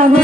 하고